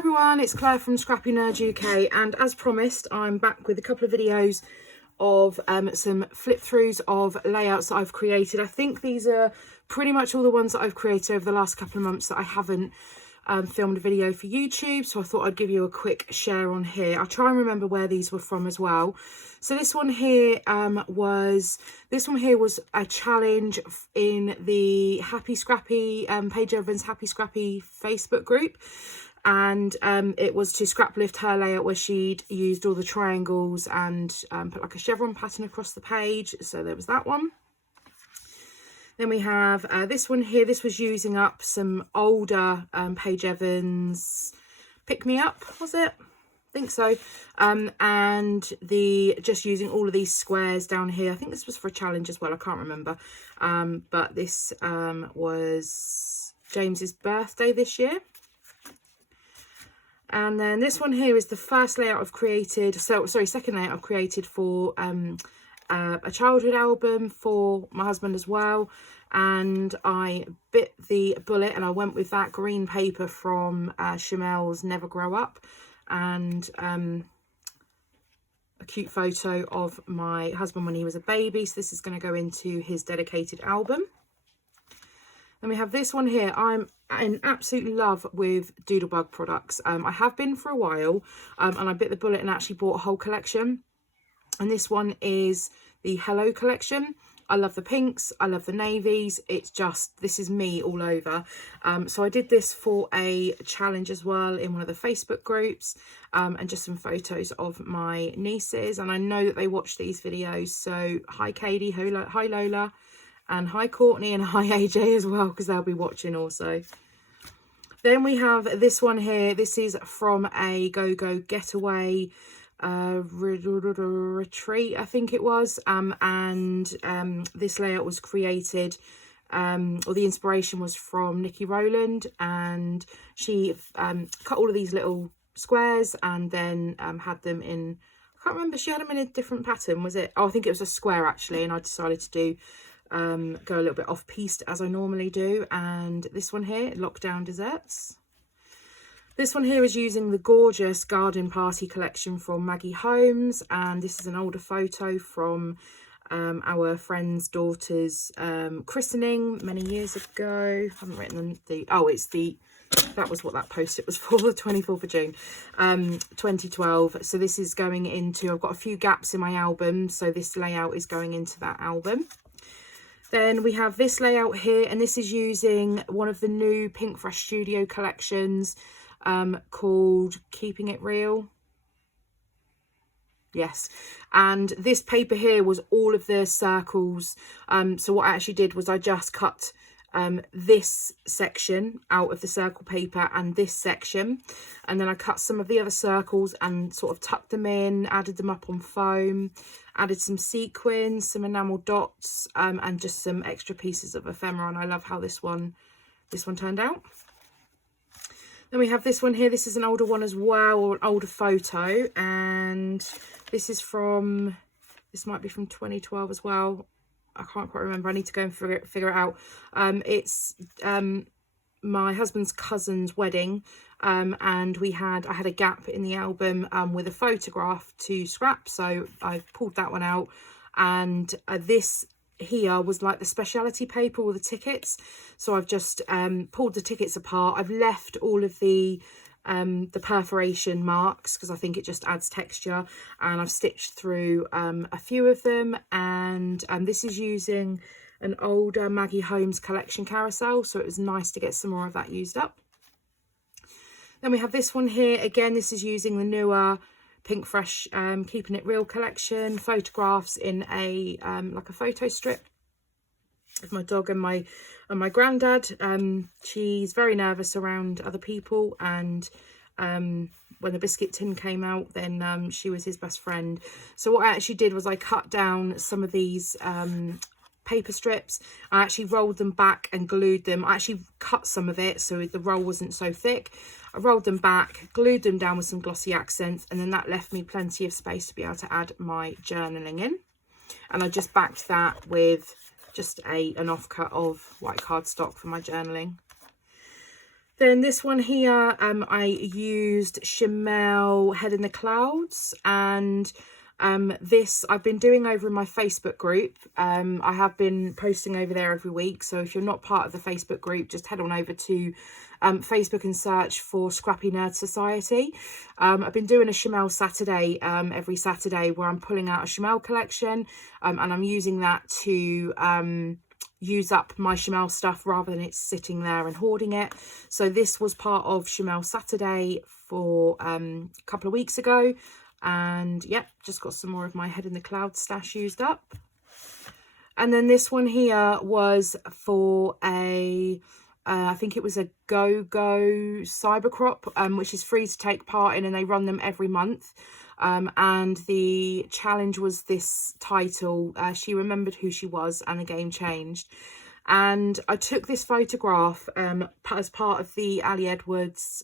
everyone, it's Claire from ScrappyNerdUK, and as promised I'm back with a couple of videos of some flip throughs of layouts that I've created. I think these are pretty much all the ones that I've created over the last couple of months that I haven't filmed a video for YouTube, so I thought I'd give you a quick share on here. I'll try and remember where these were from as well. So this one here was a challenge in the Happy Scrappy Paige Evans Happy Scrappy Facebook group, and it was to scrap lift her layout where she'd used all the triangles and put like a chevron pattern across the page. So there was that one. Then we have this one here. This was using up some older Paige Evans Pick Me Up, was it? I think so. And just using all of these squares down here. I think this was for a challenge as well. I can't remember. But this was James's birthday this year. And then this one here is the first layout I've created. Second layout I've created for a childhood album for my husband as well, and I bit the bullet and I went with that green paper from Chamel's Never Grow Up, and a cute photo of my husband when he was a baby. So this is going to go into his dedicated album. Then we have this one here. I'm in absolute love with Doodlebug products. I have been for a while, and I bit the bullet and actually bought a whole collection. And this one is the Hello collection. I love the pinks, I love the navies. It's just, this is me all over. So I did this for a challenge as well in one of the Facebook groups, and just some photos of my nieces. And I know that they watch these videos. So hi Katie, hi Lola, and hi Courtney, and hi AJ as well, because they'll be watching also. Then we have this one here. This is from a Go Getaway retreat, I think it was, and this layout was created, or the inspiration was from Nikki Rowland, and she cut all of these little squares and then had them in, I can't remember, she had them in a different pattern, was it? Oh, I think it was a square actually, and I decided to do go a little bit off piste as I normally do. And this one here, Lockdown Desserts. This one here is using the gorgeous Garden Party collection from Maggie Holmes, and this is an older photo from our friend's daughter's christening many years ago. I haven't written that was what that post-it was for, the 24th of June 2012. So this is going into, I've got a few gaps in my album, so this layout is going into that album. Then we have this layout here, and this is using one of the new Pink Fresh Studio collections, called Keeping It Real. Yes, and this paper here was all of the circles. So what I actually did was I just cut this section out of the circle paper and this section, and then I cut some of the other circles and sort of tucked them in, added them up on foam, added some sequins, some enamel dots, and just some extra pieces of ephemera. And I love how this one turned out. Then we have this one here. This is an older one as well, or an older photo. And this is from, this might be from 2012 as well. I can't quite remember. I need to go and figure it out. It's my husband's cousin's wedding. And I had a gap in the album with a photograph to scrap. So I pulled that one out. And this here was like the speciality paper, all the tickets. So I've just pulled the tickets apart. I've left all of the perforation marks because I think it just adds texture, and I've stitched through a few of them. And this is using an older Maggie Holmes collection carousel, so it was nice to get some more of that used up. Then we have this one here. Again, this is using the newer Pink Fresh Keeping It Real collection, photographs in a like a photo strip of my dog and my granddad. She's very nervous around other people, and when the biscuit tin came out, then she was his best friend. So what I actually did was I cut down some of these paper strips. I actually rolled them back and glued them. I actually cut some of it so the roll wasn't so thick. I rolled them back, glued them down with some glossy accents, and then that left me plenty of space to be able to add my journaling in. And I just backed that with just an offcut of white cardstock for my journaling. Then this one here, I used Chamel Head in the Clouds, and this I've been doing over in my Facebook group. I have been posting over there every week, so if you're not part of the Facebook group, just head on over to Facebook and search for Scrappy Nerd Society. I've been doing a Chamel Saturday every Saturday, where I'm pulling out a Chamel collection, and I'm using that to use up my Chamel stuff rather than it's sitting there and hoarding it. So this was part of Chamel Saturday for a couple of weeks ago, and yeah, just got some more of my Head in the Clouds stash used up. And then this one here was for a I think it was a Go Cybercrop, which is free to take part in, and they run them every month. And the challenge was this title, She Remembered Who She Was and the Game Changed. And I took this photograph as part of the Ali Edwards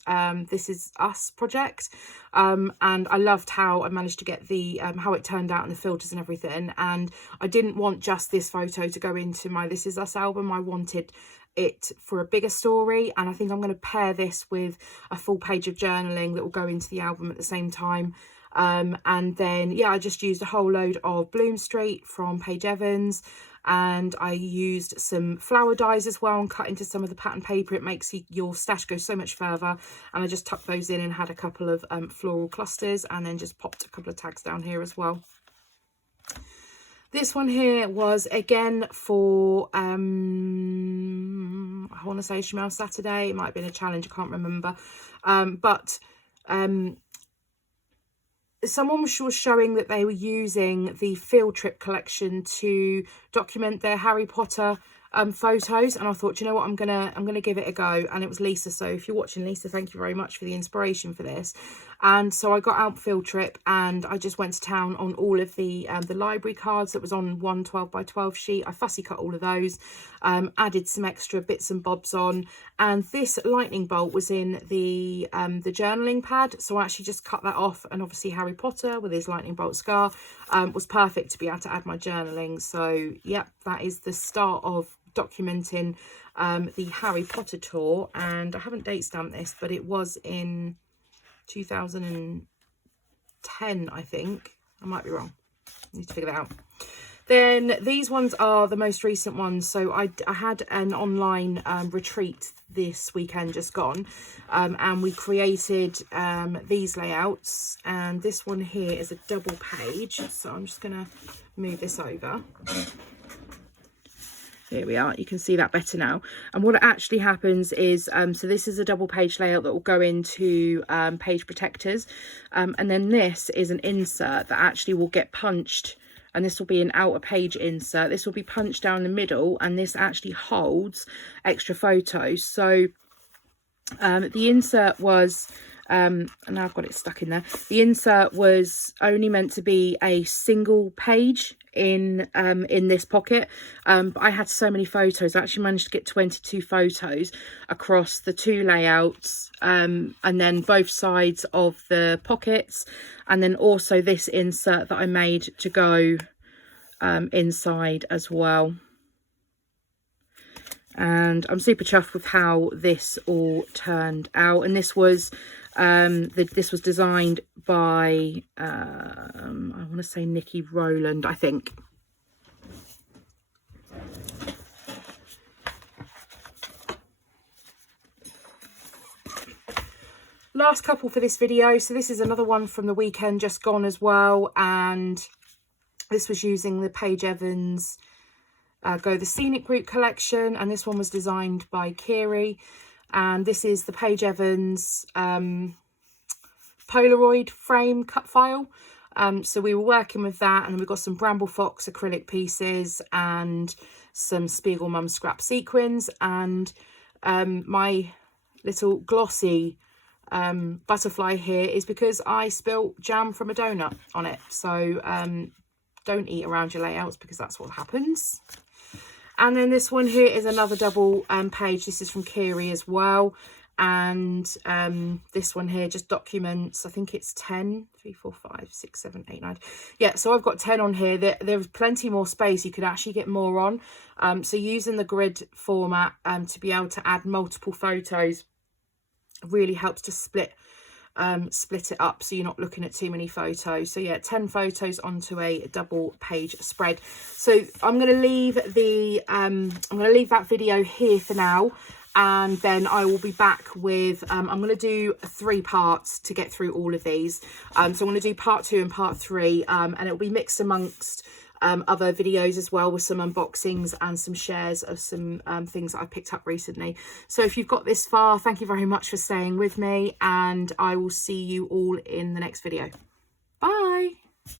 This Is Us project, and I loved how I managed to get the how it turned out and the filters and everything. And I didn't want just this photo to go into my This Is Us album. I wanted it for a bigger story, and I think I'm going to pair this with a full page of journaling that will go into the album at the same time. And then yeah, I just used a whole load of Bloom Street from Paige Evans, and I used some flower dies as well and cut into some of the pattern paper. It makes your stash go so much further. And I just tucked those in and had a couple of floral clusters, and then just popped a couple of tags down here as well. This one here was again for I want to say Chamel Saturday. It might have been a challenge, I can't remember. Someone was showing that they were using the field trip collection to document their Harry Potter photos, and I thought, you know what, I'm gonna give it a go. And it was Lisa, so if you're watching, Lisa, thank you very much for the inspiration for this. And so I got out field trip, and I just went to town on all of the library cards that was on one 12 by 12 sheet. I fussy cut all of those, added some extra bits and bobs on, and this lightning bolt was in the journaling pad, so I actually just cut that off. And obviously Harry Potter with his lightning bolt scar was perfect to be able to add my journaling. So yep, that is the start of documenting the Harry Potter tour. And I haven't date stamped this, but it was in 2010, I think. I might be wrong, I need to figure that out. Then these ones are the most recent ones. So I had an online retreat this weekend just gone, and we created these layouts, and this one here is a double page, so I'm just gonna move this over. Here we are, you can see that better now. And what actually happens is, so this is a double page layout that will go into page protectors. And then this is an insert that actually will get punched, and this will be an outer page insert. This will be punched down the middle, and this actually holds extra photos. So the insert was, and now I've got it stuck in there. The insert was only meant to be a single page in this pocket, but I had so many photos. I actually managed to get 22 photos across the two layouts, and then both sides of the pockets, and then also this insert that I made to go inside as well. And I'm super chuffed with how this all turned out. And this was this was designed by I want to say Nikki Rowland, I think. Last couple for this video. So this is another one from the weekend just gone as well, and this was using the Paige Evans Go the Scenic Route collection, and this one was designed by Kiri. And this is the Paige Evans Polaroid frame cut file. So we were working with that, and then we've got some Bramble Fox acrylic pieces and some Spiegel Mum scrap sequins, and my little glossy butterfly here is because I spilt jam from a donut on it. So don't eat around your layouts, because that's what happens. And then this one here is another double page. This is from Kiri as well. And this one here just documents, I think it's 10, 3, 4, 5, 6, 7, 8, 9. Yeah, so I've got 10 on here. There's plenty more space. You could actually get more on. So using the grid format to be able to add multiple photos really helps to split it up so you're not looking at too many photos. So yeah, 10 photos onto a double page spread. So I'm going to leave the I'm going to leave that video here for now, and then I will be back with I'm going to do 3 parts to get through all of these. So I'm going to do part 2 and part 3, and it'll be mixed amongst other videos as well, with some unboxings and some shares of some things that I picked up recently. So if you've got this far, thank you very much for staying with me, and I will see you all in the next video.